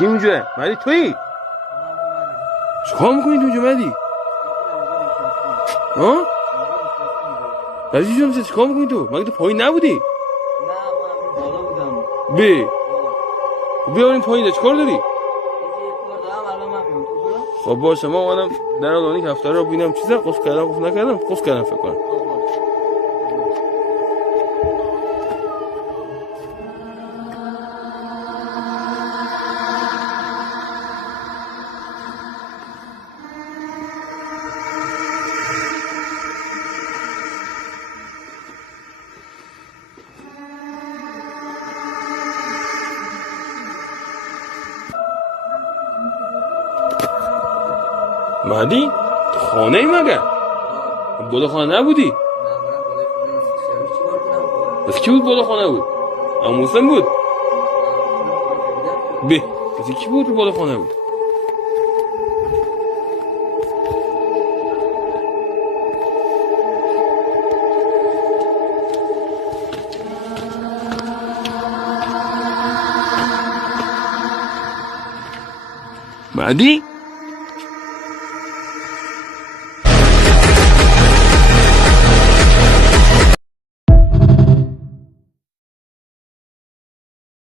کی اونجا؟ مهدی تویی؟ چیکار میکنی تو اونجا مهدی؟ ها؟ عزیز جان چیکار میکنی تو؟ مگه تو پایین نبودی؟ نه من بالا بودم. بیا این پایین چیکار داری؟ یه کار دارم الان من میام. تو برو. خب باشه ما اومدم در آنی هفته رو ببینم چیزا قصد کردم قصد نکردم قصد کردم فکر کنم. مهدی خانه ای مگه؟ بالا خانه نبودی؟ نه برم بالای خونه نیست. چیکار کنم؟ پس کی بود بالا خانه بود؟ عمو محسن بود؟ پس کی بود بالا خانه بود؟ مهدی